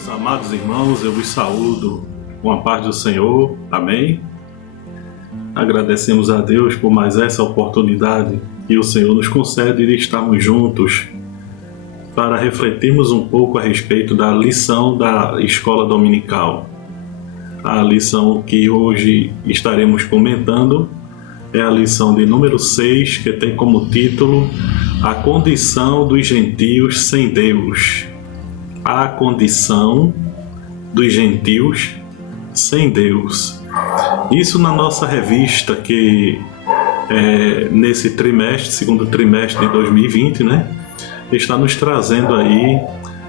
Meus amados irmãos, eu vos saúdo com a paz do Senhor, amém? Agradecemos a Deus por mais essa oportunidade que o Senhor nos concede de estarmos juntos para refletirmos um pouco a respeito da lição da escola dominical. A lição que hoje estaremos comentando é a lição de número 6, que tem como título A Condição dos Gentios sem Deus. A condição dos gentios sem Deus. Isso na nossa revista, que nesse trimestre, segundo trimestre de 2020, está nos trazendo aí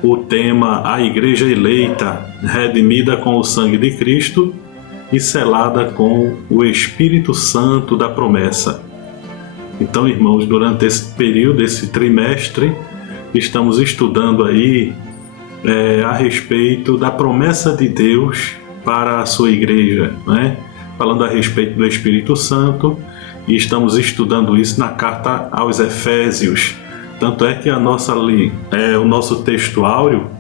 o tema A Igreja Eleita, redimida com o sangue de Cristo e selada com o Espírito Santo da promessa. Então, irmãos, durante esse período, esse trimestre, estamos estudando aí a respeito da promessa de Deus para a sua igreja, falando a respeito do Espírito Santo, e estamos estudando isso na carta aos Efésios. Tanto é que o nosso texto áureo,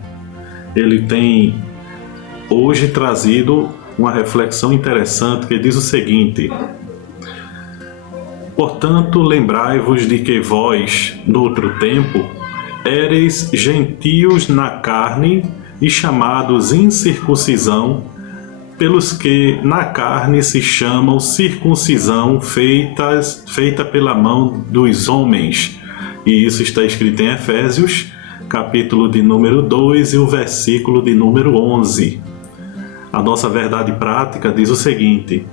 ele tem hoje trazido uma reflexão interessante que diz o seguinte: portanto, lembrai-vos de que vós, noutro tempo, éreis gentios na carne e chamados incircuncisão, pelos que na carne se chamam circuncisão feita pela mão dos homens. E isso está escrito em Efésios, capítulo de número 2 e o versículo de número 11. A nossa verdade prática diz o seguinte: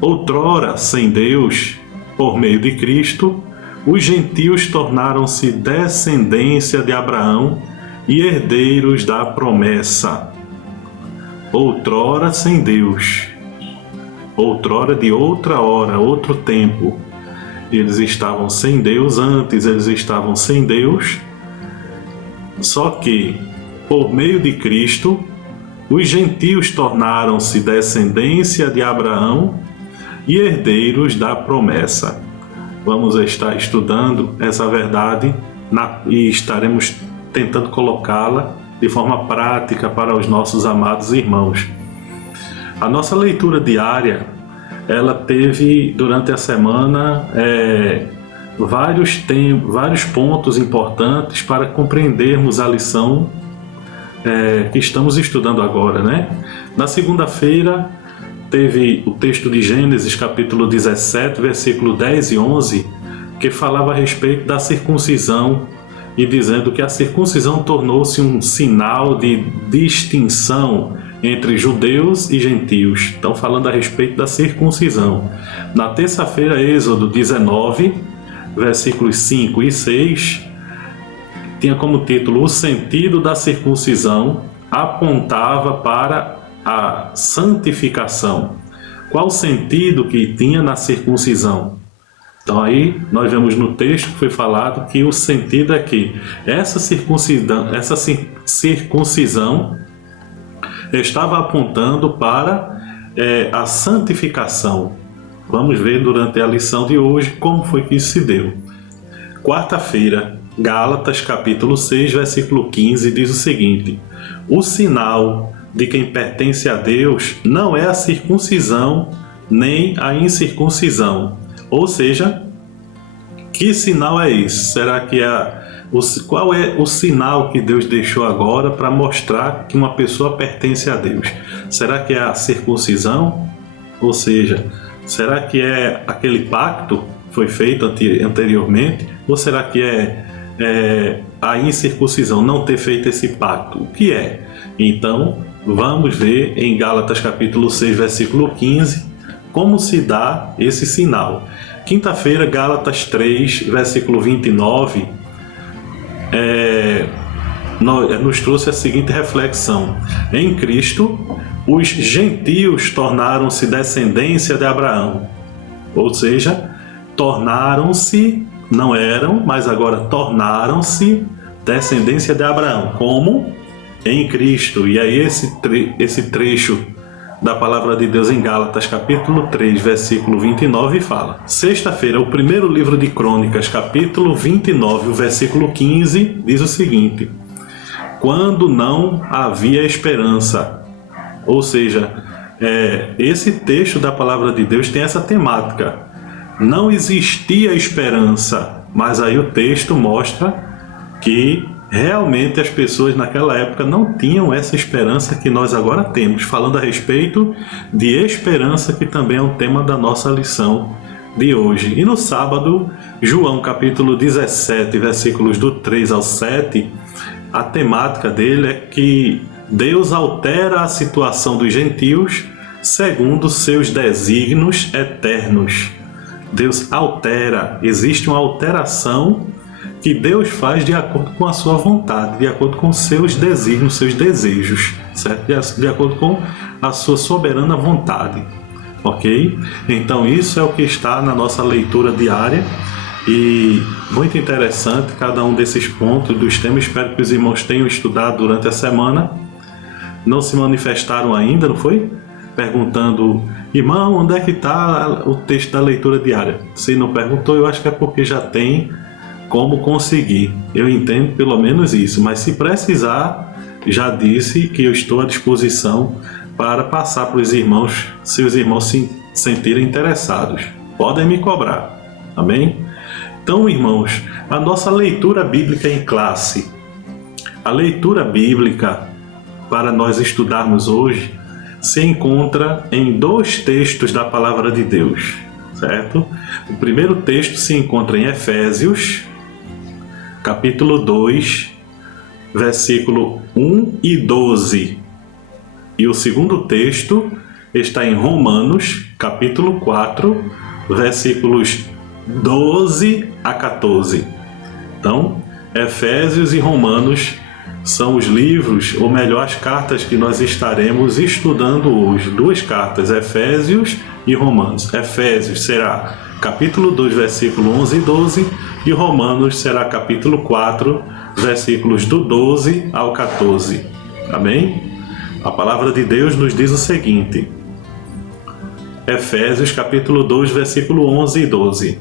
outrora, sem Deus, por meio de Cristo, os gentios tornaram-se descendência de Abraão e herdeiros da promessa. Outrora sem Deus, outrora de outra hora, outro tempo. Eles estavam sem Deus, antes eles estavam sem Deus, só que, por meio de Cristo, os gentios tornaram-se descendência de Abraão e herdeiros da promessa. Vamos estar estudando essa verdade e estaremos tentando colocá-la de forma prática para os nossos amados irmãos. A nossa leitura diária, ela teve durante a semana vários pontos importantes para compreendermos a lição que estamos estudando agora, Na segunda-feira teve o texto de Gênesis, capítulo 17, versículo 10 e 11, que falava a respeito da circuncisão e dizendo que a circuncisão tornou-se um sinal de distinção entre judeus e gentios. Então, falando a respeito da circuncisão. Na terça-feira, Êxodo 19, versículos 5 e 6, tinha como título: o sentido da circuncisão apontava para a santificação. Qual o sentido que tinha na circuncisão? Então aí nós vemos no texto que foi falado que o sentido é que essa circuncisão estava apontando para a santificação. Vamos ver durante a lição de hoje como foi que isso se deu. Quarta-feira, Gálatas capítulo 6, versículo 15 diz o seguinte: o sinal de quem pertence a Deus não é a circuncisão nem a incircuncisão. Ou seja, que sinal é esse? Será que qual é o sinal que Deus deixou agora para mostrar que uma pessoa pertence a Deus? Será que é a circuncisão? Ou seja, será que é aquele pacto que foi feito anteriormente? Ou será que é a incircuncisão, não ter feito esse pacto? O que é? Então, vamos ver em Gálatas capítulo 6, versículo 15, como se dá esse sinal. Quinta-feira, Gálatas 3, versículo 29, nos trouxe a seguinte reflexão: em Cristo, os gentios tornaram-se descendência de Abraão. Ou seja, tornaram-se, não eram, mas agora tornaram-se descendência de Abraão. Como? Em Cristo. E aí esse trecho da palavra de Deus em Gálatas capítulo 3, versículo 29 fala: sexta-feira, o primeiro livro de Crônicas, capítulo 29, o versículo 15, diz o seguinte: quando não havia esperança. Ou seja, esse texto da palavra de Deus tem essa temática. Não existia esperança, mas aí o texto mostra que realmente as pessoas naquela época não tinham essa esperança que nós agora temos, falando a respeito de esperança, que também é um tema da nossa lição de hoje. E no sábado, João capítulo 17, versículos do 3 ao 7, a temática dele é que Deus altera a situação dos gentios segundo seus desígnios eternos. Deus altera, existe uma alteração que Deus faz de acordo com a sua vontade, de acordo com seus desígnios, seus desejos, certo? De acordo com a sua soberana vontade, ok? Então isso é o que está na nossa leitura diária e muito interessante cada um desses pontos dos temas. Espero que os irmãos tenham estudado durante a semana. Não se manifestaram ainda, não foi? Perguntando, irmão, onde é que está o texto da leitura diária? Se não perguntou, eu acho que é porque já tem como conseguir. Eu entendo pelo menos isso, mas se precisar, já disse que eu estou à disposição para passar para os irmãos, se os irmãos se sentirem interessados. Podem me cobrar, amém? Então, irmãos, a nossa leitura bíblica em classe. A leitura bíblica para nós estudarmos hoje se encontra em 2 textos da palavra de Deus, certo? O primeiro texto se encontra em Efésios, capítulo 2, versículo 1 e 12. E o segundo texto está em Romanos, capítulo 4, versículos 12 a 14. Então, Efésios e Romanos são os livros, ou melhor, as cartas que nós estaremos estudando hoje. 2 cartas, Efésios e Romanos. Efésios será capítulo 2, versículo 11 e 12, e Romanos será capítulo 4, versículos do 12 ao 14. Amém? A palavra de Deus nos diz o seguinte, Efésios capítulo 2, versículo 11 e 12.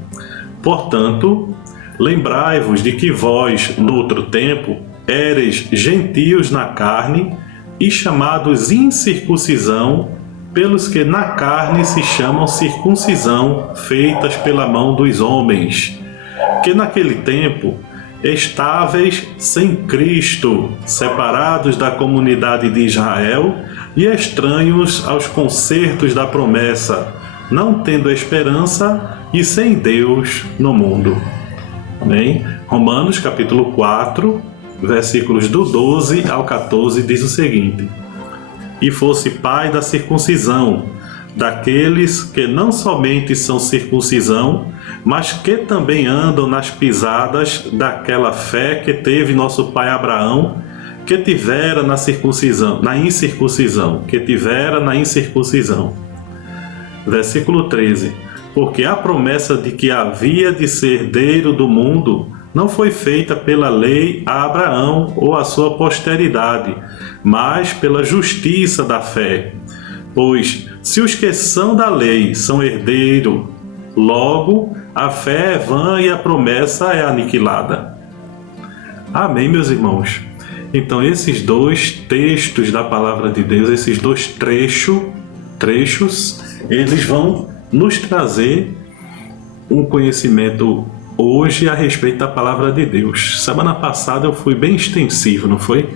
Portanto, lembrai-vos de que vós, noutro tempo, éreis gentios na carne e chamados incircuncisão, pelos que na carne se chamam circuncisão, feitas pela mão dos homens, que naquele tempo estáveis sem Cristo, separados da comunidade de Israel e estranhos aos concertos da promessa, não tendo esperança e sem Deus no mundo. Amém? Romanos capítulo 4, versículos do 12 ao 14 diz o seguinte: E fosse pai da circuncisão, daqueles que não somente são circuncisão, mas que também andam nas pisadas daquela fé que teve nosso pai Abraão, que tivera na circuncisão, na incircuncisão, que tivera na incircuncisão. Versículo 13: Porque a promessa de que havia de ser herdeiro do mundo não foi feita pela lei a Abraão ou a sua posteridade, mas pela justiça da fé. Pois, se os que são da lei são herdeiros, logo a fé é vã e a promessa é aniquilada. Amém, meus irmãos? Então, esses 2 textos da palavra de Deus, esses 2 trechos, eles vão nos trazer um conhecimento hoje a respeito da palavra de Deus. Semana passada eu fui bem extensivo, não foi?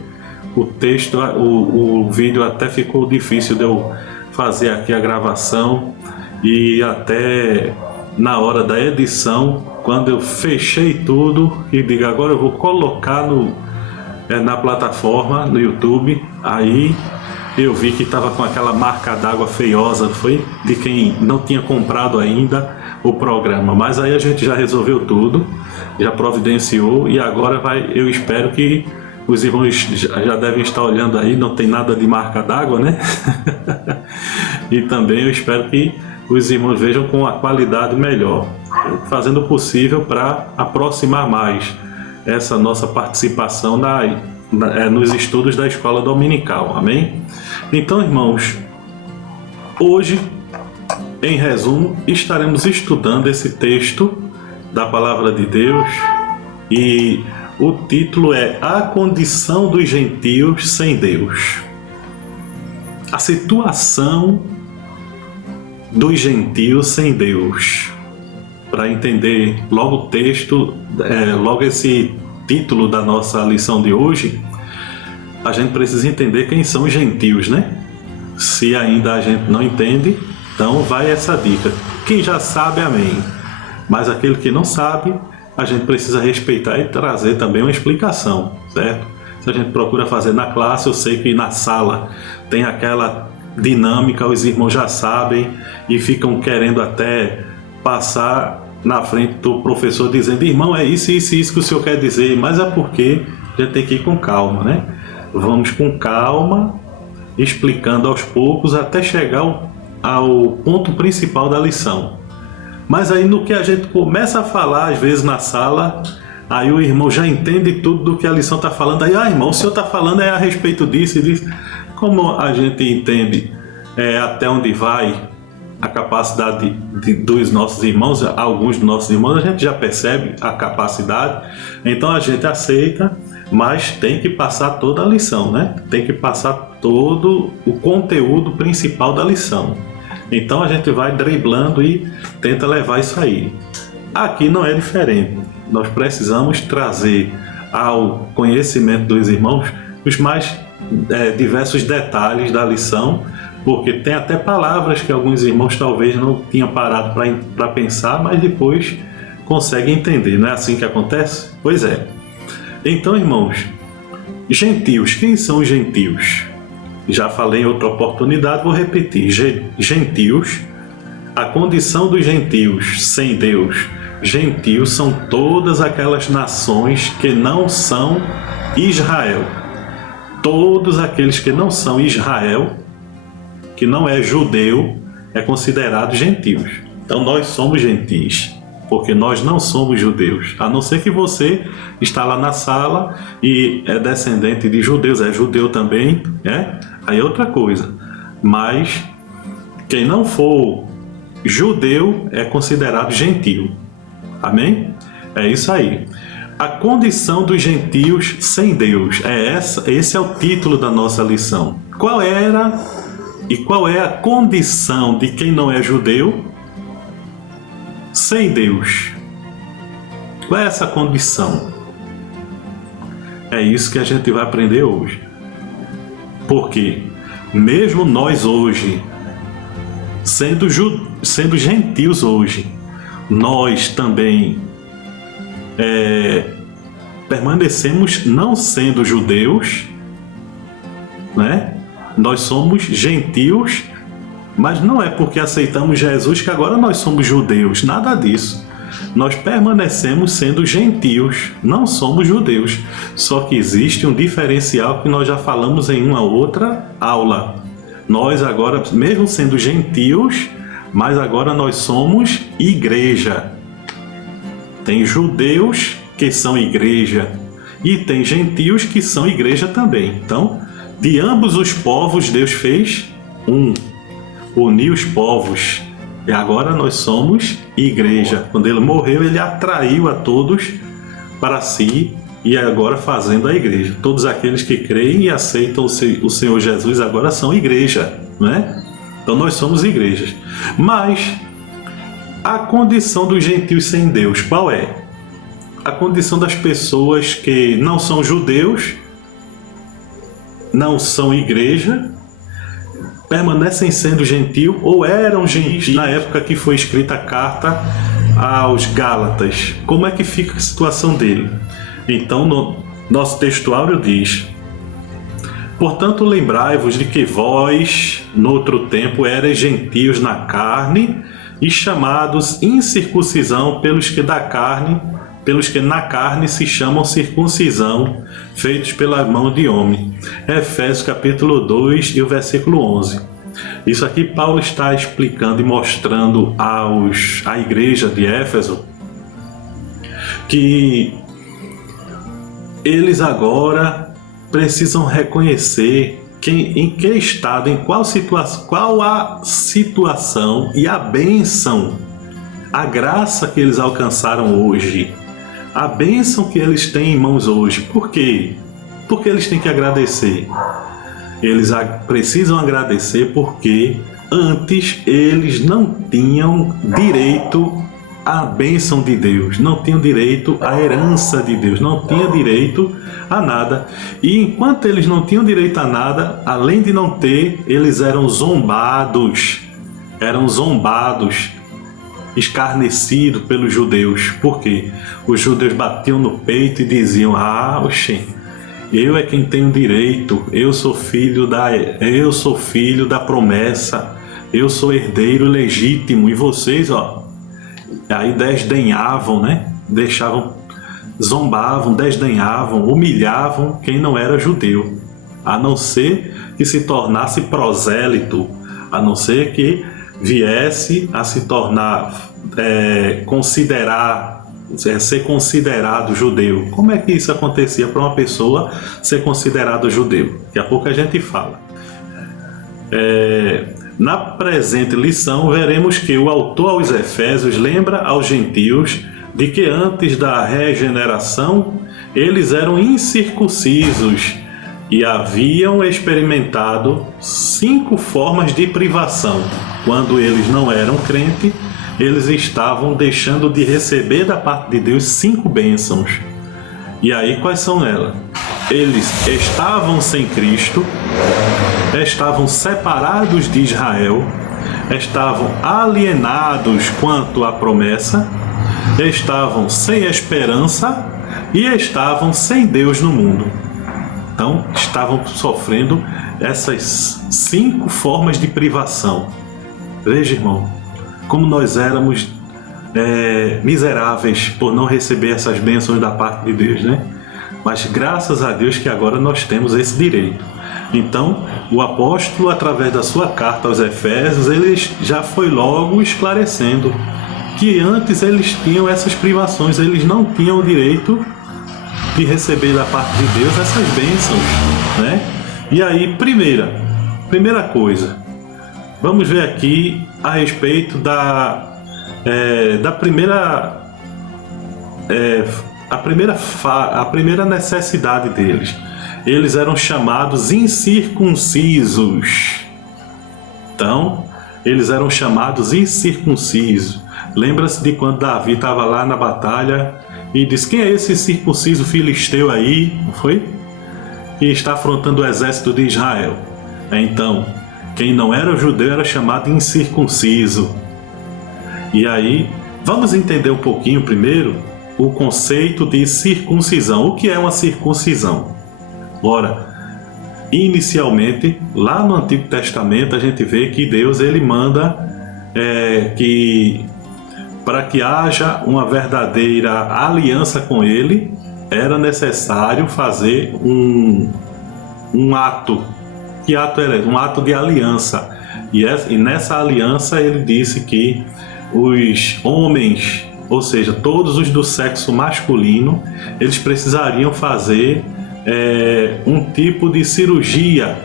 O texto, o vídeo até ficou difícil de eu fazer aqui a gravação, e até na hora da edição, quando eu fechei tudo e digo agora eu vou colocar na plataforma, no YouTube, aí eu vi que estava com aquela marca d'água feiosa, não foi? De quem não tinha comprado ainda o programa, mas aí a gente já resolveu tudo, já providenciou, e agora eu espero que os irmãos já devem estar olhando aí, não tem nada de marca d'água, né? E também eu espero que os irmãos vejam com a qualidade melhor, fazendo o possível para aproximar mais essa nossa participação nos estudos da escola dominical, amém? Então, irmãos, hoje, em resumo, estaremos estudando esse texto da palavra de Deus, e O título é A Condição dos Gentios sem Deus. A situação dos gentios sem Deus. Para entender logo o texto, logo esse título da nossa lição de hoje, a gente precisa entender quem são os gentios, né? Se ainda a gente não entende, então vai essa dica. Quem já sabe, amém. Mas aquele que não sabe, a gente precisa respeitar e trazer também uma explicação, certo? Se a gente procura fazer na classe, eu sei que na sala tem aquela dinâmica, os irmãos já sabem e ficam querendo até passar na frente do professor dizendo: irmão, é isso, isso e isso que o senhor quer dizer, mas é porque a gente tem que ir com calma, né? Vamos com calma, explicando aos poucos até chegar ao ponto principal da lição. Mas aí no que a gente começa a falar, às vezes na sala, aí o irmão já entende tudo do que a lição está falando. Aí, irmão, o senhor está falando a respeito disso e disso. Como a gente entende até onde vai a capacidade dos nossos irmãos, alguns dos nossos irmãos, a gente já percebe a capacidade, então a gente aceita, mas tem que passar toda a lição, né? Tem que passar todo o conteúdo principal da lição. Então a gente vai driblando e tenta levar isso aí. Aqui não é diferente. Nós precisamos trazer ao conhecimento dos irmãos os mais diversos detalhes da lição, porque tem até palavras que alguns irmãos talvez não tinham parado para pensar, mas depois conseguem entender. Não é assim que acontece? Pois é. Então, irmãos, gentios, quem são os gentios? Já falei em outra oportunidade, vou repetir. Gentios, a condição dos gentios sem Deus. Gentios são todas aquelas nações que não são Israel. Todos aqueles que não são Israel, que não é judeu, é considerado gentios. Então nós somos gentis, porque nós não somos judeus. A não ser que você está lá na sala e é descendente de judeus, é judeu também, aí é outra coisa. Mas quem não for judeu é considerado gentio. Amém? É isso aí. A condição dos gentios sem Deus. Esse é o título da nossa lição. Qual era e qual é a condição de quem não é judeu sem Deus? Qual é essa condição? É isso que a gente vai aprender hoje. Porque mesmo nós hoje, sendo gentios hoje, nós também permanecemos não sendo judeus, né? Nós somos gentios, mas não é porque aceitamos Jesus que agora nós somos judeus, nada disso. Nós permanecemos sendo gentios, não somos judeus. Só que existe um diferencial que nós já falamos em uma outra aula. Nós agora, mesmo sendo gentios, mas agora nós somos igreja. Tem judeus que são igreja e tem gentios que são igreja também. Então, de ambos os povos Deus fez um, uniu os povos. E agora nós somos igreja. Quando ele morreu, ele atraiu a todos para si e agora fazendo a igreja. Todos aqueles que creem e aceitam o Senhor Jesus agora são igreja, né? Então nós somos igrejas. Mas a condição dos gentios sem Deus, qual é? A condição das pessoas que não são judeus, não são igreja, permanecem sendo gentil ou eram gentis na época que foi escrita a carta aos Gálatas. Como é que fica a situação dele? Então, no nosso textuário diz: portanto, lembrai-vos de que vós, no outro tempo, erais gentios na carne e chamados incircuncisão pelos que na carne se chamam circuncisão, feitos pela mão de homem. Efésios capítulo 2 e o versículo 11. Isso aqui Paulo está explicando e mostrando à igreja de Éfeso que eles agora precisam reconhecer em que estado, em qual a situação e a bênção, a graça que eles alcançaram hoje, a bênção que eles têm em mãos hoje. Por quê? Porque eles têm que agradecer. Eles precisam agradecer porque antes eles não tinham direito à bênção de Deus, não tinham direito à herança de Deus, não tinham direito a nada. E enquanto eles não tinham direito a nada, além de não ter, eles eram zombados, escarnecidos pelos judeus. Por quê? Os judeus batiam no peito e diziam: oxê, eu é quem tenho direito, eu sou filho da promessa, eu sou herdeiro legítimo, e vocês, aí desdenhavam, né? Zombavam, desdenhavam, humilhavam quem não era judeu, a não ser que se tornasse prosélito, a não ser que viesse a se tornar, ser considerado judeu. Como é que isso acontecia para uma pessoa ser considerado judeu? Daqui a pouco a gente fala. Na presente lição, veremos que o autor aos Efésios lembra aos gentios de que antes da regeneração eles eram incircuncisos e haviam experimentado 5 formas de privação. Quando eles não eram crentes, eles estavam deixando de receber da parte de Deus 5 bênçãos. E aí, quais são elas? Eles estavam sem Cristo, estavam separados de Israel, estavam alienados quanto à promessa, estavam sem esperança e estavam sem Deus no mundo. Então, estavam sofrendo essas 5 formas de privação. Veja, irmão, como nós éramos miseráveis por não receber essas bênçãos da parte de Deus, né? Mas graças a Deus que agora nós temos esse direito. Então, o apóstolo, através da sua carta aos Efésios, ele já foi logo esclarecendo que antes eles tinham essas privações, eles não tinham o direito de receber da parte de Deus essas bênçãos, né? E aí, primeira coisa, vamos ver aqui a respeito da primeira necessidade deles. Eles eram chamados incircuncisos. Então, eles eram chamados incircuncisos. Lembra-se de quando Davi estava lá na batalha e disse: quem é esse circunciso filisteu aí? Não foi? E está afrontando o exército de Israel. Então, quem não era judeu era chamado incircunciso. E aí, vamos entender um pouquinho primeiro o conceito de circuncisão. O que é uma circuncisão? Ora, inicialmente, lá no Antigo Testamento, a gente vê que Deus ele manda que para que haja uma verdadeira aliança com Ele, era necessário fazer um ato. Que ato era? Um ato de aliança. E nessa aliança ele disse que os homens, ou seja, todos os do sexo masculino, eles precisariam fazer um tipo de cirurgia.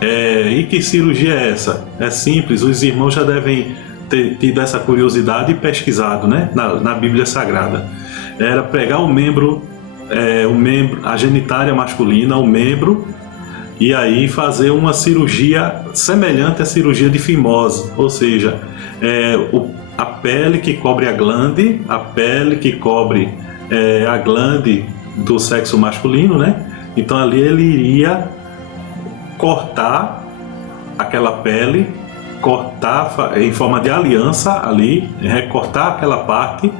E que cirurgia é essa? É simples, os irmãos já devem ter tido essa curiosidade e pesquisado, né? na Bíblia Sagrada. Era pegar o membro, a genitália masculina, o membro, e aí fazer uma cirurgia semelhante à cirurgia de fimose, ou seja, a pele que cobre a glande, a glande do sexo masculino, né? Então ali ele iria cortar aquela pele, cortar em forma de aliança ali, recortar aquela parte.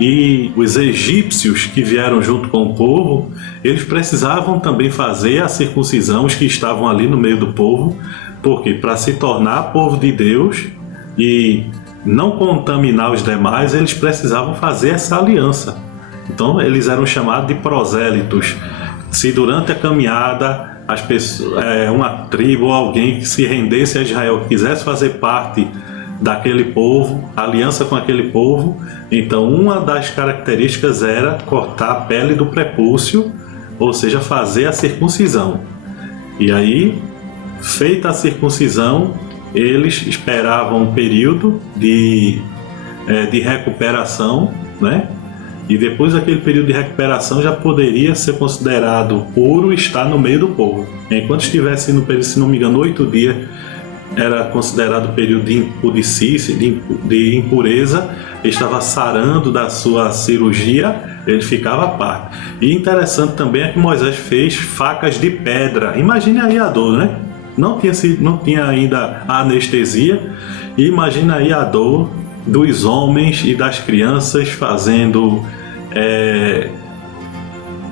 E os egípcios que vieram junto com o povo, eles precisavam também fazer a circuncisão, os que estavam ali no meio do povo, porque para se tornar povo de Deus e não contaminar os demais, eles precisavam fazer essa aliança. Então eles eram chamados de prosélitos. Se durante a caminhada uma tribo ou alguém que se rendesse a Israel quisesse fazer parte daquele povo, aliança com aquele povo, então uma das características era cortar a pele do prepúcio, ou seja, fazer a circuncisão. E aí, feita a circuncisão, eles esperavam um período de recuperação, né? e depois daquele período de recuperação já poderia ser considerado puro estar no meio do povo. Enquanto estivesse no período, se não me engano, 8 dias, era considerado período de impudicícia, de impureza, ele estava sarando da sua cirurgia, ele ficava à parte. E interessante também é que Moisés fez facas de pedra. Imagine aí a dor, né? Não tinha ainda a anestesia, e imagine aí a dor dos homens e das crianças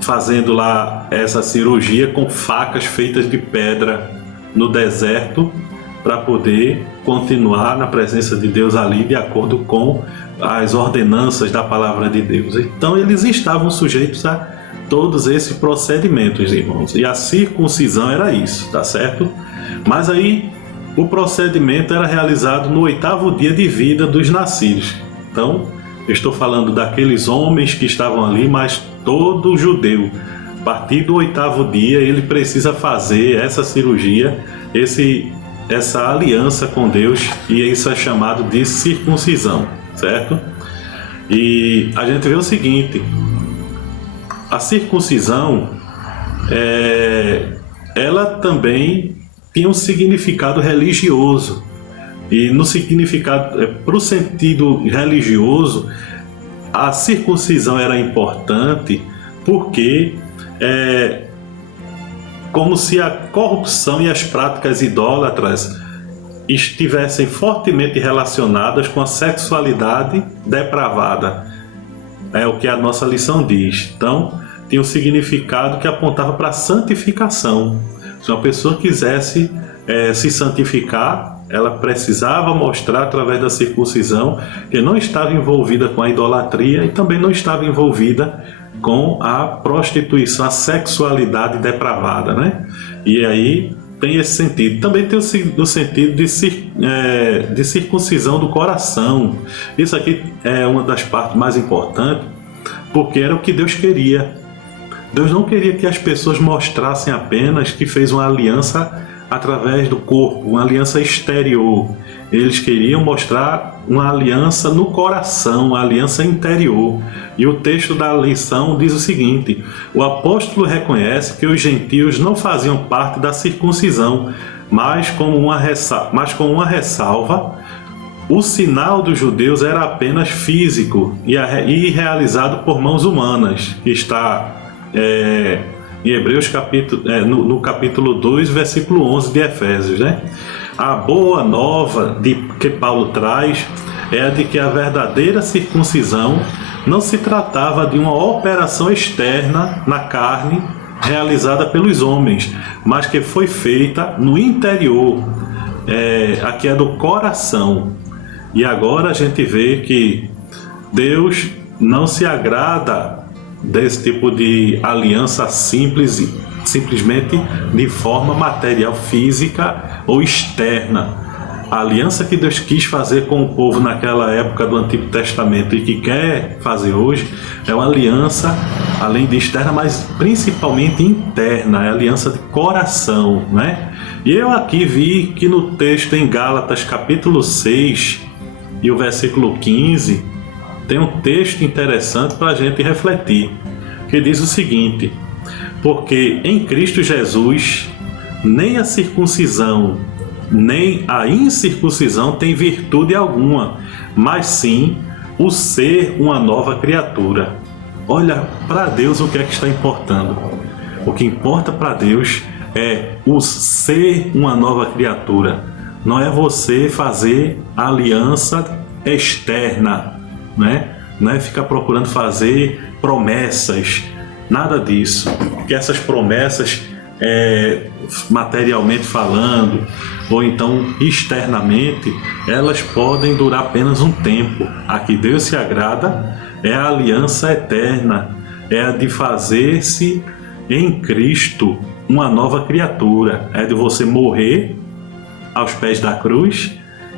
fazendo lá essa cirurgia com facas feitas de pedra no deserto, para poder continuar na presença de Deus ali de acordo com as ordenanças da palavra de Deus. Então eles estavam sujeitos a todos esses procedimentos, irmãos, e a circuncisão era isso, tá certo? Mas aí o procedimento era realizado no 8º dia de vida dos nascidos. Então eu estou falando daqueles homens que estavam ali, mas todo judeu, a partir do 8º dia ele precisa fazer essa cirurgia, essa aliança com Deus, e isso é chamado de circuncisão, certo? E a gente vê o seguinte: a circuncisão, ela também tinha um significado religioso, e no significado, para o sentido religioso, a circuncisão era importante porque como se a corrupção e as práticas idólatras estivessem fortemente relacionadas com a sexualidade depravada. É o que a nossa lição diz. Então, tinha um significado que apontava para a santificação. Se uma pessoa quisesse se santificar, ela precisava mostrar através da circuncisão que não estava envolvida com a idolatria e também não estava envolvida com a prostituição, a sexualidade depravada, né? E aí tem esse sentido. Também tem o sentido de circuncisão do coração. Isso aqui é uma das partes mais importantes, porque era o que Deus queria. Deus não queria que as pessoas mostrassem apenas que fez uma aliança através do corpo, uma aliança exterior. Eles queriam mostrar uma aliança no coração, uma aliança interior. E o texto da lição diz o seguinte: o apóstolo reconhece que os gentios não faziam parte da circuncisão, mas com uma ressalva, o sinal dos judeus era apenas físico e realizado por mãos humanas, que está em Hebreus no capítulo 2, versículo 11 de Efésios, né? A boa nova que Paulo traz é a de que a verdadeira circuncisão não se tratava de uma operação externa na carne realizada pelos homens, mas que foi feita no interior, aqui é do coração. E agora a gente vê que Deus não se agrada desse tipo de aliança simplesmente de forma material, física ou externa. A aliança que Deus quis fazer com o povo naquela época do Antigo Testamento e que quer fazer hoje é uma aliança, além de externa, mas principalmente interna, é a aliança de coração, né? E eu aqui vi que no texto em Gálatas capítulo 6 e o versículo 15 tem um texto interessante para a gente refletir, que diz o seguinte: porque em Cristo Jesus nem a circuncisão nem a incircuncisão tem virtude alguma, mas sim o ser uma nova criatura. Olha, para Deus o que é que está importando? O que importa para Deus é o ser uma nova criatura. Não é você fazer aliança externa, né? Não é ficar procurando fazer promessas, nada disso. Porque essas promessas, materialmente falando, ou então externamente, elas podem durar apenas um tempo. A que Deus se agrada é a aliança eterna, é a de fazer-se em Cristo uma nova criatura, é de você morrer aos pés da cruz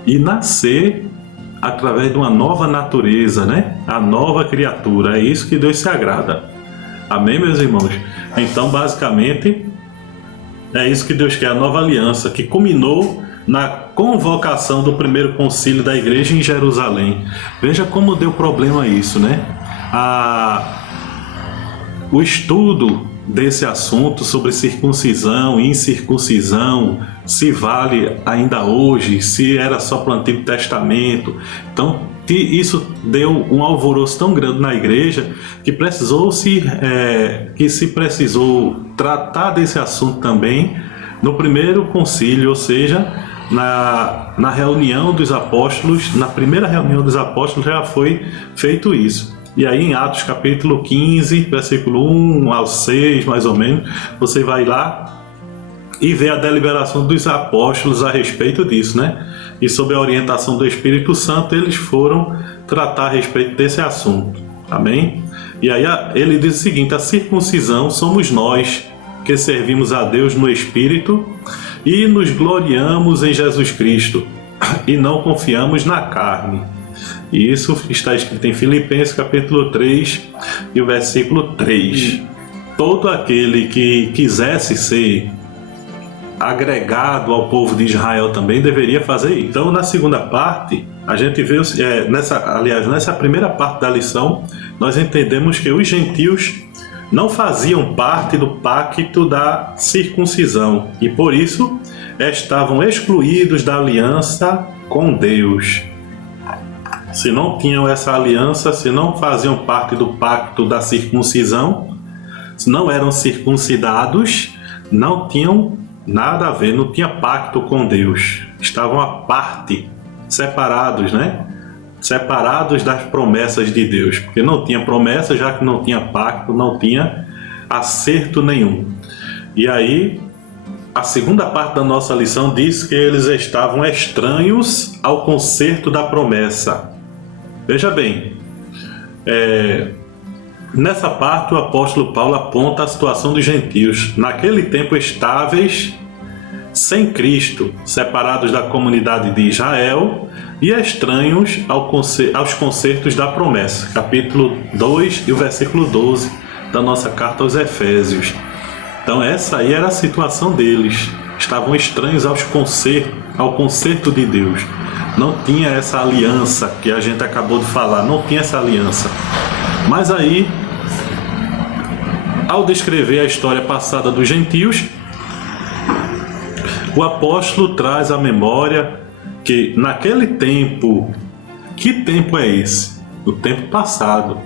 e nascer através de uma nova natureza, né? A nova criatura, é isso que Deus se agrada. Amém, meus irmãos? Então, basicamente, é isso que Deus quer, a nova aliança, que culminou na convocação do primeiro concílio da igreja em Jerusalém. Veja como deu problema isso, né? o estudo desse assunto sobre circuncisão e incircuncisão, se vale ainda hoje, se era só para o Antigo Testamento. Então, isso deu um alvoroço tão grande na igreja que se precisou tratar desse assunto também no primeiro concílio, ou seja, na reunião dos apóstolos, na primeira reunião dos apóstolos já foi feito isso. E aí em Atos capítulo 15, versículo 1 ao 6, mais ou menos, você vai lá e vê a deliberação dos apóstolos a respeito disso, né? E sob a orientação do Espírito Santo, eles foram tratar a respeito desse assunto. Amém? E aí ele diz o seguinte: a circuncisão somos nós que servimos a Deus no Espírito e nos gloriamos em Jesus Cristo e não confiamos na carne. E isso está escrito em Filipenses capítulo 3 e o versículo 3. Todo aquele que quisesse ser agregado ao povo de Israel também deveria fazer isso. Então, na segunda parte, a gente vê, nessa primeira parte da lição, nós entendemos que os gentios não faziam parte do pacto da circuncisão e, por isso, estavam excluídos da aliança com Deus. Se não tinham essa aliança, se não faziam parte do pacto da circuncisão, se não eram circuncidados, não tinham nada a ver, não tinha pacto com Deus. Estavam à parte, separados, né? Separados das promessas de Deus, porque não tinha promessa, já que não tinha pacto, não tinha acerto nenhum. E aí, a segunda parte da nossa lição diz que eles estavam estranhos ao concerto da promessa. Veja bem, nessa parte o apóstolo Paulo aponta a situação dos gentios, naquele tempo estáveis, sem Cristo, separados da comunidade de Israel e estranhos aos concertos da promessa. Capítulo 2 e o versículo 12 da nossa carta aos Efésios. Então essa aí era a situação deles, estavam estranhos ao concerto de Deus. Não tinha essa aliança que a gente acabou de falar, não tinha essa aliança. Mas aí, ao descrever a história passada dos gentios, o apóstolo traz à memória que naquele tempo, que tempo é esse? O tempo passado,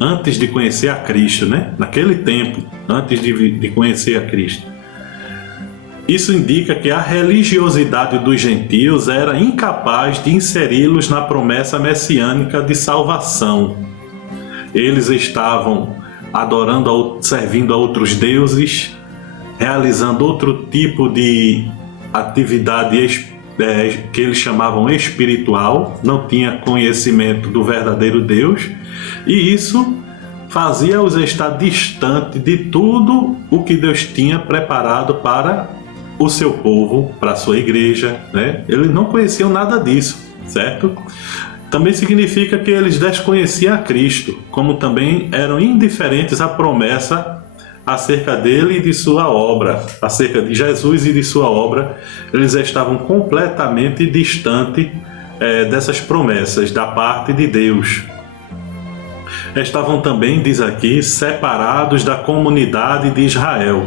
antes de conhecer a Cristo, né? Naquele tempo, antes de conhecer a Cristo. Isso indica que a religiosidade dos gentios era incapaz de inseri-los na promessa messiânica de salvação. Eles estavam adorando, servindo a outros deuses, realizando outro tipo de atividade que eles chamavam espiritual, não tinha conhecimento do verdadeiro Deus, e isso fazia-os estar distante de tudo o que Deus tinha preparado para o seu povo, para a sua igreja, né? Eles não conheciam nada disso, certo? Também significa que eles desconheciam a Cristo, como também eram indiferentes à promessa acerca dele e de sua obra, acerca de Jesus e de sua obra. Eles estavam completamente distantes dessas promessas da parte de Deus. Estavam também, diz aqui, separados da comunidade de Israel.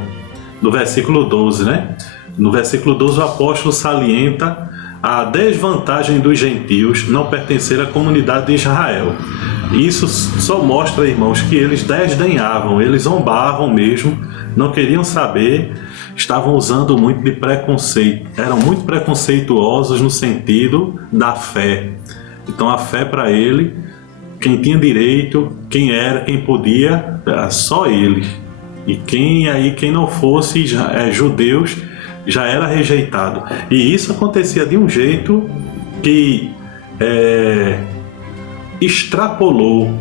No versículo 12, né? No versículo 12, o apóstolo salienta a desvantagem dos gentios não pertencer à comunidade de Israel. Isso só mostra, irmãos, que eles desdenhavam, eles zombavam mesmo, não queriam saber, estavam usando muito de preconceito, eram muito preconceituosos no sentido da fé. Então a fé para ele, quem tinha direito, quem era, quem podia, era só ele. E quem não fosse judeus já era rejeitado. E isso acontecia de um jeito que extrapolou,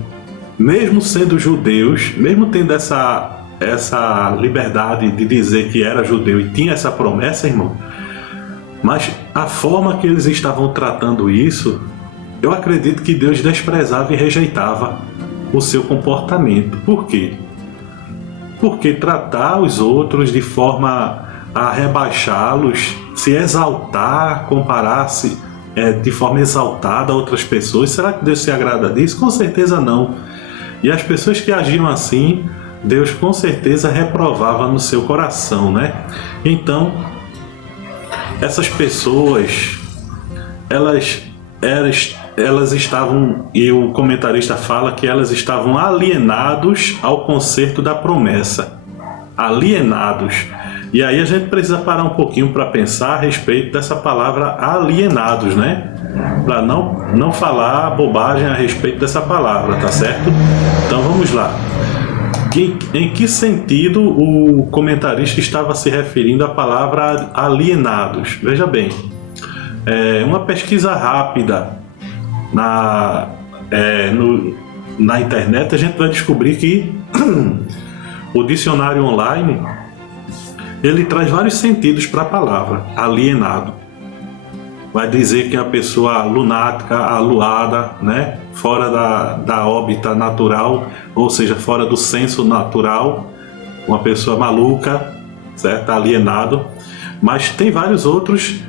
mesmo sendo judeus, mesmo tendo essa liberdade de dizer que era judeu e tinha essa promessa, irmão, mas a forma que eles estavam tratando isso, eu acredito que Deus desprezava e rejeitava o seu comportamento. Por quê? Porque tratar os outros de forma a rebaixá-los, se exaltar, comparar-se de forma exaltada a outras pessoas, será que Deus se agrada disso? Com certeza não. E as pessoas que agiam assim, Deus com certeza reprovava no seu coração, né? Então, essas pessoas, elas estavam, e o comentarista fala que elas estavam alienados ao concerto da promessa. Alienados. E aí a gente precisa parar um pouquinho para pensar a respeito dessa palavra alienados, né? Para não falar bobagem a respeito dessa palavra, tá certo? Então vamos lá. Em que sentido o comentarista estava se referindo à palavra alienados? Veja bem, uma pesquisa rápida na internet, a gente vai descobrir que o dicionário online ele traz vários sentidos para a palavra alienado. Vai dizer que é uma pessoa lunática, aluada, né? Fora da órbita natural, ou seja, fora do senso natural, uma pessoa maluca, certo? Alienado. Mas tem vários outros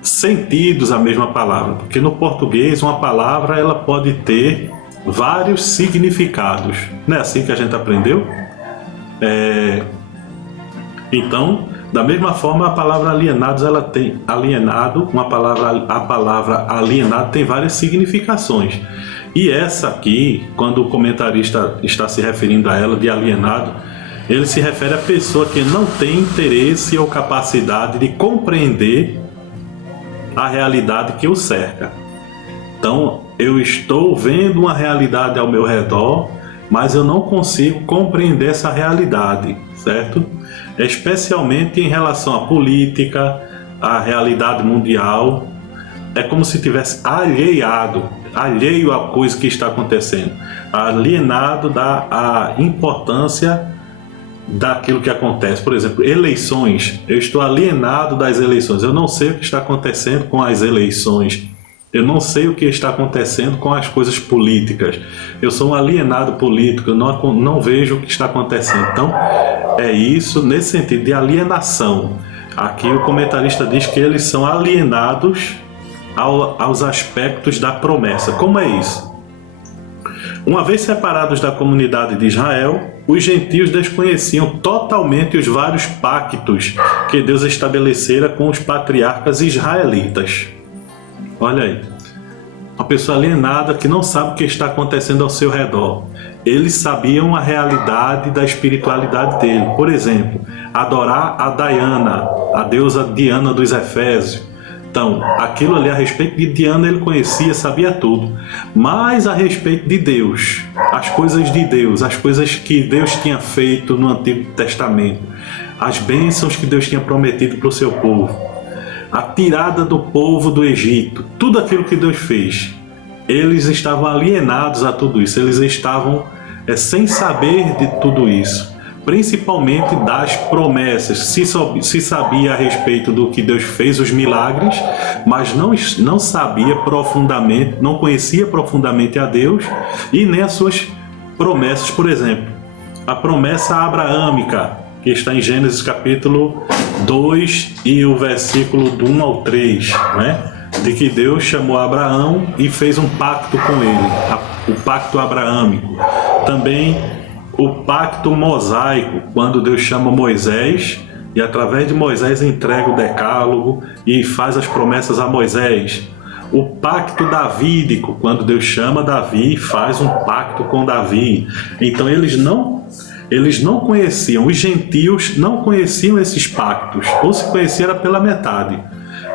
sentidos a mesma palavra, porque no português uma palavra ela pode ter vários significados. Não é assim que a gente aprendeu? Então, da mesma forma, a palavra alienados, ela tem alienado, a palavra alienado tem várias significações. E essa aqui, quando o comentarista está se referindo a ela de alienado, ele se refere à pessoa que não tem interesse ou capacidade de compreender a realidade que o cerca. Então, eu estou vendo uma realidade ao meu redor, mas eu não consigo compreender essa realidade, certo? Especialmente em relação à política, à realidade mundial. É como se tivesse alheio à coisa que está acontecendo, alienado da importância daquilo que acontece. Por exemplo, eleições. Eu estou alienado das eleições. Eu não sei o que está acontecendo com as eleições. Eu não sei o que está acontecendo com as coisas políticas. Eu sou um alienado político, eu não vejo o que está acontecendo. Então, é isso nesse sentido de alienação. Aqui o comentarista diz que eles são alienados aos aspectos da promessa. Como é isso? Uma vez separados da comunidade de Israel, os gentios desconheciam totalmente os vários pactos que Deus estabelecera com os patriarcas israelitas. Olha aí, uma pessoa alienada que não sabe o que está acontecendo ao seu redor. Eles sabiam a realidade da espiritualidade dele. Por exemplo, adorar a Diana, a deusa Diana dos Efésios. Então, aquilo ali a respeito de Diana ele conhecia, sabia tudo. Mas a respeito de Deus, as coisas de Deus, as coisas que Deus tinha feito no Antigo Testamento, as bênçãos que Deus tinha prometido para o seu povo, a tirada do povo do Egito, tudo aquilo que Deus fez, eles estavam alienados a tudo isso, eles estavam sem saber de tudo isso, principalmente das promessas. Se sabia a respeito do que Deus fez, os milagres, mas não sabia profundamente, não conhecia profundamente a Deus e nem as suas promessas. Por exemplo, a promessa abraâmica, que está em Gênesis capítulo 2 e o versículo do 1 ao 3, né? De que Deus chamou Abraão e fez um pacto com ele, o pacto abraâmico. Também o pacto mosaico, quando Deus chama Moisés e através de Moisés entrega o decálogo e faz as promessas a Moisés. O pacto davídico, quando Deus chama Davi e faz um pacto com Davi. Então eles não conheciam, os gentios não conheciam esses pactos, ou se conhecia era pela metade.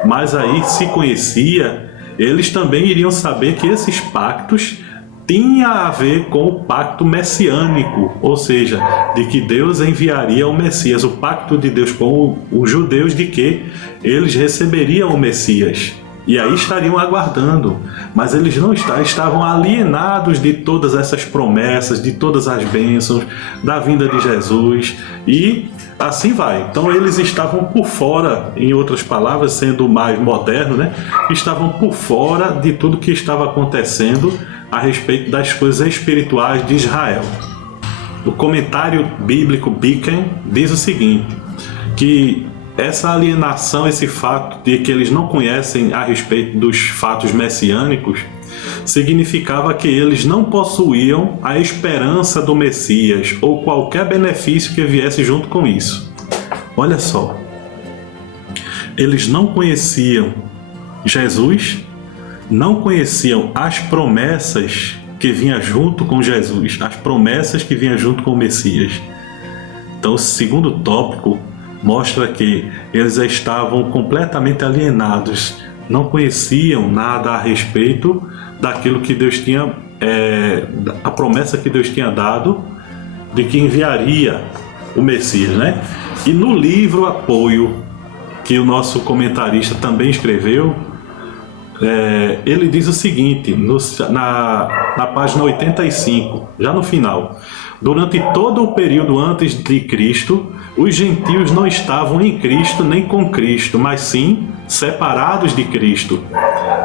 Mas aí, se conhecia, eles também iriam saber que esses pactos tinham a ver com o pacto messiânico, ou seja, de que Deus enviaria o Messias, o pacto de Deus com os judeus de que eles receberiam o Messias. E aí estariam aguardando, mas eles não estavam alienados de todas essas promessas, de todas as bênçãos, da vinda de Jesus, e assim vai. Então eles estavam por fora, em outras palavras, sendo mais moderno, né? Estavam por fora de tudo que estava acontecendo a respeito das coisas espirituais de Israel. O comentário bíblico Beacon diz o seguinte, que essa alienação, esse fato de que eles não conhecem a respeito dos fatos messiânicos, significava que eles não possuíam a esperança do Messias ou qualquer benefício que viesse junto com isso. Olha só, eles não conheciam Jesus, não conheciam as promessas que vinham junto com Jesus, as promessas que vinham junto com o Messias. Então, o segundo tópico mostra que eles estavam completamente alienados, não conheciam nada a respeito daquilo que Deus tinha, a promessa que Deus tinha dado de que enviaria o Messias, né? E no livro Apoio, que o nosso comentarista também escreveu, ele diz o seguinte, na página 85, já no final: durante todo o período antes de Cristo, os gentios não estavam em Cristo nem com Cristo, mas sim separados de Cristo.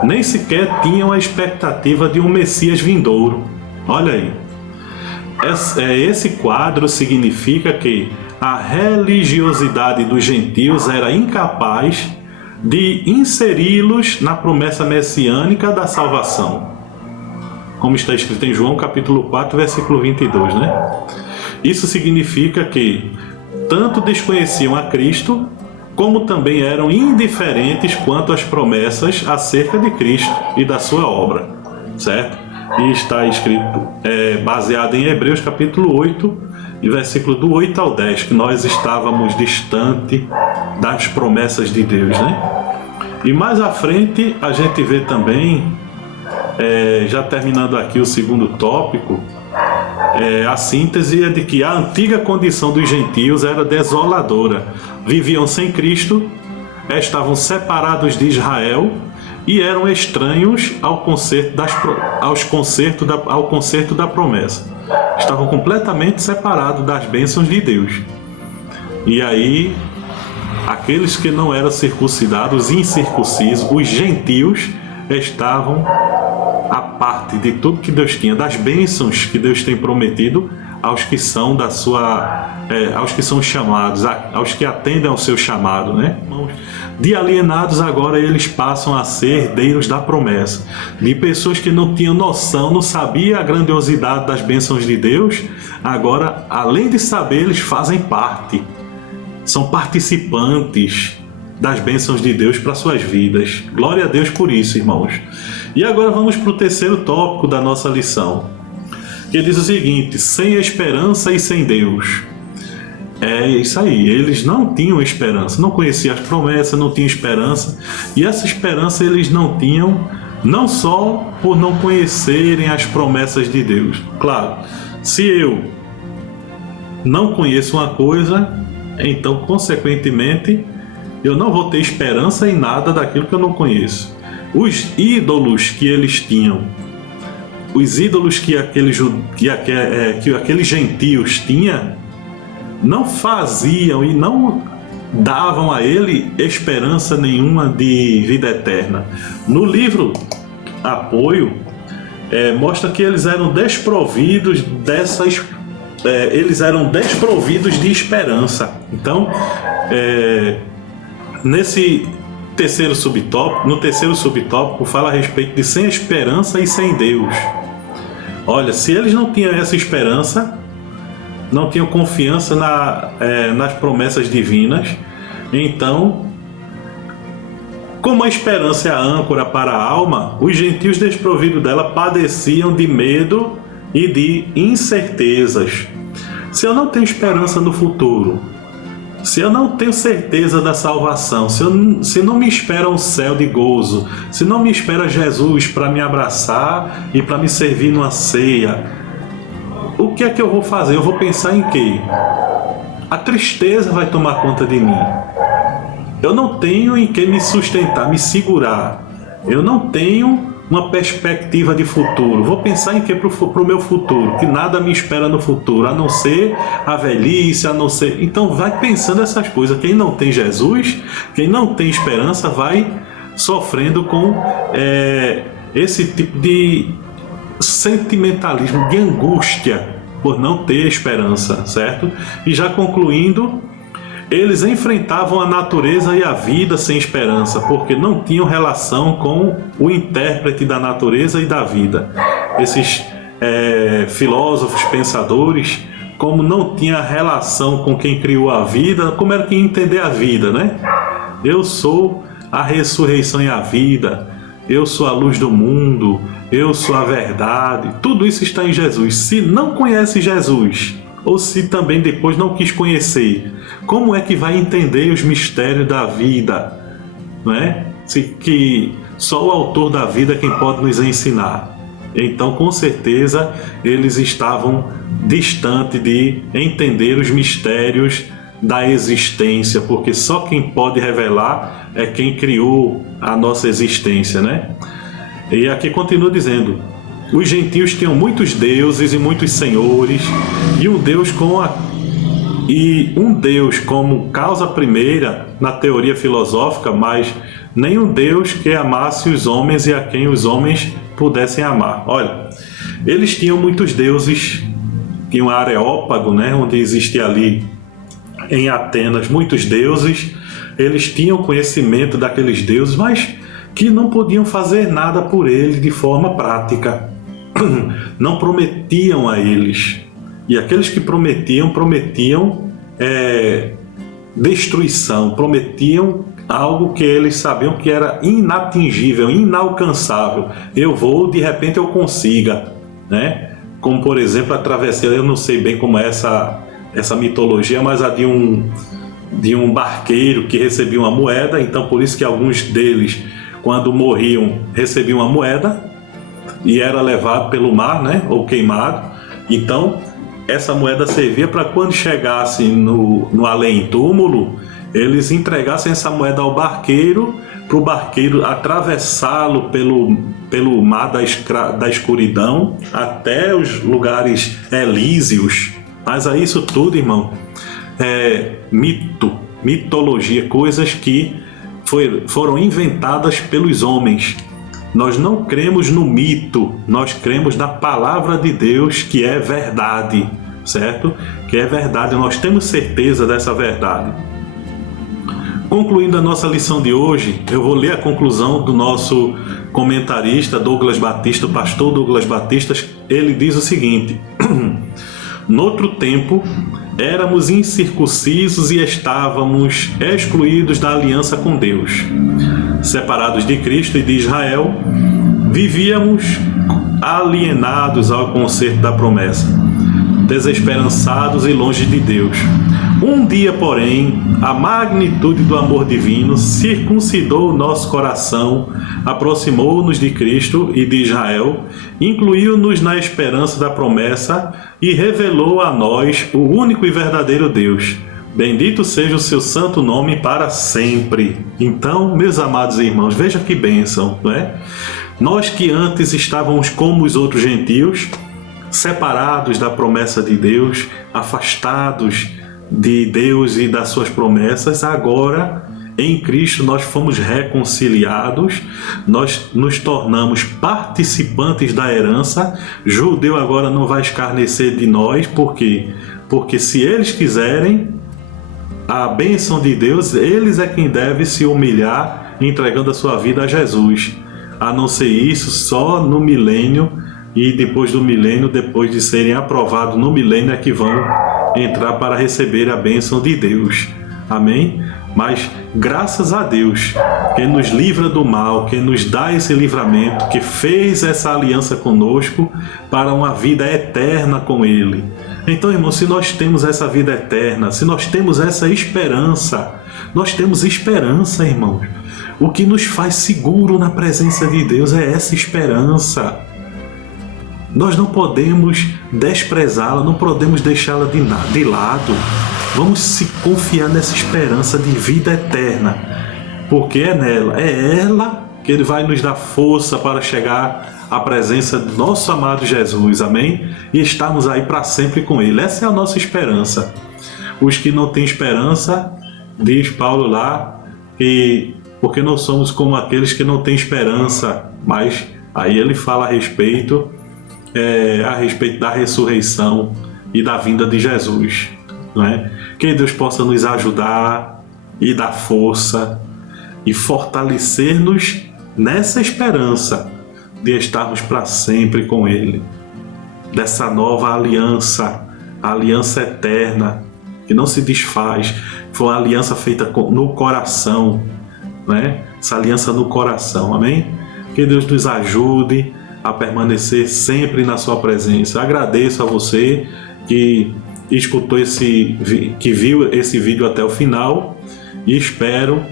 Nem sequer tinham a expectativa de um Messias vindouro. Olha aí. Esse quadro significa que a religiosidade dos gentios era incapaz de inseri-los na promessa messiânica da salvação, como está escrito em João capítulo 4, versículo 22, né? Isso significa que tanto desconheciam a Cristo, como também eram indiferentes quanto às promessas acerca de Cristo e da sua obra, certo? E está escrito, baseado em Hebreus capítulo 8, e versículo do 8 ao 10, que nós estávamos distante das promessas de Deus, né? E mais à frente a gente vê também, já terminando aqui o segundo tópico, a síntese é de que a antiga condição dos gentios era desoladora. Viviam sem Cristo, estavam separados de Israel e eram estranhos ao concerto da promessa. Estavam completamente separados das bênçãos de Deus. E aí, aqueles que não eram circuncidados, incircuncisos, os gentios, estavam à parte de tudo que Deus tinha, das bênçãos que Deus tem prometido aos que são aos que são chamados, aos que atendem ao seu chamado, né? De alienados, agora eles passam a ser herdeiros da promessa. De pessoas que não tinham noção, não sabiam a grandiosidade das bênçãos de Deus, agora, além de saber, eles fazem parte. São participantes das bênçãos de Deus para suas vidas. Glória a Deus por isso, irmãos. E agora vamos para o terceiro tópico da nossa lição, que diz o seguinte: sem esperança e sem Deus. É isso aí, eles não tinham esperança, não conheciam as promessas, não tinham esperança, e essa esperança eles não tinham, não só por não conhecerem as promessas de Deus. Claro, se eu não conheço uma coisa, então, consequentemente, eu não vou ter esperança em nada daquilo que eu não conheço. Os ídolos que eles tinham, os ídolos que aqueles gentios tinham, não faziam e não davam a ele esperança nenhuma de vida eterna. No livro Apoio, mostra que eles eram desprovidos de esperança. Então, nesse terceiro subtópico fala a respeito de sem esperança e sem Deus. Olha, se eles não tinham essa esperança, não tinham confiança nas promessas divinas, então, como a esperança é a âncora para a alma, os gentios desprovidos dela padeciam de medo e de incertezas. Se eu não tenho esperança no futuro, se eu não tenho certeza da salvação, se não me espera um céu de gozo, se não me espera Jesus para me abraçar e para me servir numa ceia, o que é que eu vou fazer? Eu vou pensar em quê? A tristeza vai tomar conta de mim. Eu não tenho em que me sustentar, me segurar. Eu não tenho uma perspectiva de futuro. Vou pensar em quê para o meu futuro? Que nada me espera no futuro, a não ser a velhice, a não ser... Então vai pensando essas coisas. Quem não tem Jesus, quem não tem esperança, vai sofrendo com esse tipo de sentimentalismo, de angústia por não ter esperança, certo? E já concluindo, eles enfrentavam a natureza e a vida sem esperança, porque não tinham relação com o intérprete da natureza e da vida. Esses filósofos, pensadores, como não tinha relação com quem criou a vida, como era que ia entender a vida, né? Eu sou a ressurreição e a vida, eu sou a luz do mundo, eu sou a verdade. Tudo isso está em Jesus. Se não conhece Jesus, ou se também depois não quis conhecer, como é que vai entender os mistérios da vida, não é? Que só o autor da vida é quem pode nos ensinar. Então, com certeza, eles estavam distantes de entender os mistérios da existência, porque só quem pode revelar é quem criou a nossa existência, né? E aqui continua dizendo: os gentios tinham muitos deuses e muitos senhores, e um Deus como causa primeira na teoria filosófica, mas nenhum Deus que amasse os homens e a quem os homens pudessem amar. Olha, eles tinham muitos deuses, tinham um Areópago, né, onde existia ali em Atenas muitos deuses. Eles tinham conhecimento daqueles deuses, mas que não podiam fazer nada por ele de forma prática. Não prometiam a eles. E aqueles que prometiam destruição, prometiam algo que eles sabiam que era inatingível, inalcançável. Eu vou, de repente eu consiga, né? Como, por exemplo, a travessia, eu não sei bem como é essa mitologia, mas a de um barqueiro que recebia uma moeda. Então, por isso que alguns deles, quando morriam, recebiam uma moeda e era levado pelo mar, né? Ou queimado. Então, essa moeda servia para quando chegasse no além-túmulo, eles entregassem essa moeda ao barqueiro, para o barqueiro atravessá-lo pelo mar da escuridão até os lugares elíseos. Mas a isso tudo, irmão, é mitologia, coisas que foram inventadas pelos homens. Nós não cremos no mito, nós cremos na palavra de Deus, que é verdade, certo? Que é verdade, nós temos certeza dessa verdade. Concluindo a nossa lição de hoje, eu vou ler a conclusão do nosso comentarista Douglas Batista, o pastor Douglas Batista. Ele diz o seguinte: noutro tempo, éramos incircuncisos e estávamos excluídos da aliança com Deus. Separados de Cristo e de Israel, vivíamos alienados ao concerto da promessa, desesperançados e longe de Deus. Um dia, porém, a magnitude do amor divino circuncidou o nosso coração, aproximou-nos de Cristo e de Israel, incluiu-nos na esperança da promessa e revelou a nós o único e verdadeiro Deus. Bendito seja o seu santo nome para sempre. Então, meus amados irmãos, veja que bênção, não é? Nós que antes estávamos como os outros gentios, separados da promessa de Deus, afastados de Deus e das suas promessas, agora em Cristo nós fomos reconciliados, nós nos tornamos participantes da herança. Judeu agora não vai escarnecer de nós, por quê? Porque se eles quiserem a bênção de Deus, eles é quem deve se humilhar entregando a sua vida a Jesus. A não ser isso, só no milênio, e depois do milênio, depois de serem aprovados no milênio, é que vão entrar para receber a bênção de Deus. Amém? Mas graças a Deus, que nos livra do mal, que nos dá esse livramento, que fez essa aliança conosco para uma vida eterna com Ele. Então, irmão, se nós temos essa vida eterna, se nós temos essa esperança, nós temos esperança, irmãos. O que nos faz seguro na presença de Deus é essa esperança. Nós não podemos desprezá-la, não podemos deixá-la de lado. Vamos se confiar nessa esperança de vida eterna, porque é ela que Ele vai nos dar força para chegar à presença do nosso amado Jesus, amém? E estarmos aí para sempre com Ele. Essa é a nossa esperança. Os que não têm esperança, diz Paulo lá, porque nós somos como aqueles que não têm esperança, mas aí ele fala a respeito da ressurreição e da vinda de Jesus. não é? Que Deus possa nos ajudar e dar força e fortalecer-nos nessa esperança de estarmos para sempre com Ele, dessa nova aliança, a aliança eterna, que não se desfaz, foi uma aliança feita no coração, né? Essa aliança no coração, amém? Que Deus nos ajude a permanecer sempre na sua presença. Agradeço a você que escutou que viu esse vídeo até o final e espero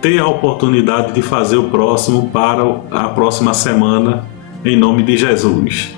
ter a oportunidade de fazer o próximo para a próxima semana, em nome de Jesus.